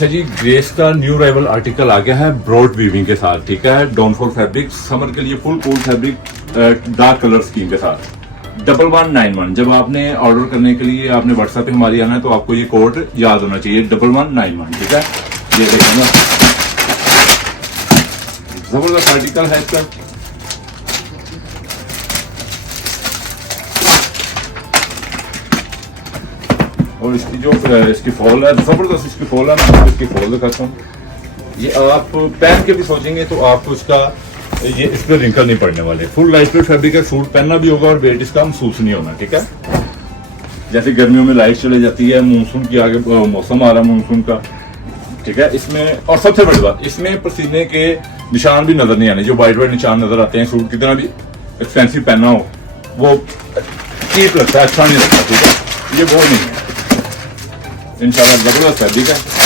अच्छा जी, ग्रेस का new arrival article आ गया है ब्रॉड वीविंग के साथ। ठीक है, डाउनफॉल फैब्रिक समर के लिए full cool fabric dark colour scheme के साथ 1191। जब आपने ऑर्डर करने के लिए आपने व्हाट्सएप पे हमारी आना है तो आपको ये कोड याद होना चाहिए 1191। ठीक है, ये देखिए ना, जबरदस्त आर्टिकल है इसका। और इसकी जो इसकी फॉल है जबरदस्त, इसकी फॉल है। मैं आपको इसकी फॉल दिखाता हूँ। ये आप पहन के भी सोचेंगे तो आपको इसका ये इस पर रिंकल नहीं पड़ने वाले। फुल लाइट वेट फैब्रिक है, सूट पहनना भी होगा और वेट इसका महसूस नहीं होना। ठीक है, जैसे गर्मियों में लाइट चले जाती है, मानसून की आगे मौसम आ रहा है मानसून का। ठीक है, इसमें और सबसे बड़ी बात, इसमें पसीने के निशान भी नजर नहीं आने। जो वाइट वाइट निशान नजर आते हैं, सूट कितना भी एक्सपेंसिव पहनना हो वो चीप लगता है, अच्छा नहीं लगता। ठीक है, ये वो नहीं है। इंशाल्लाह जबरदस्त फैब्रिक है।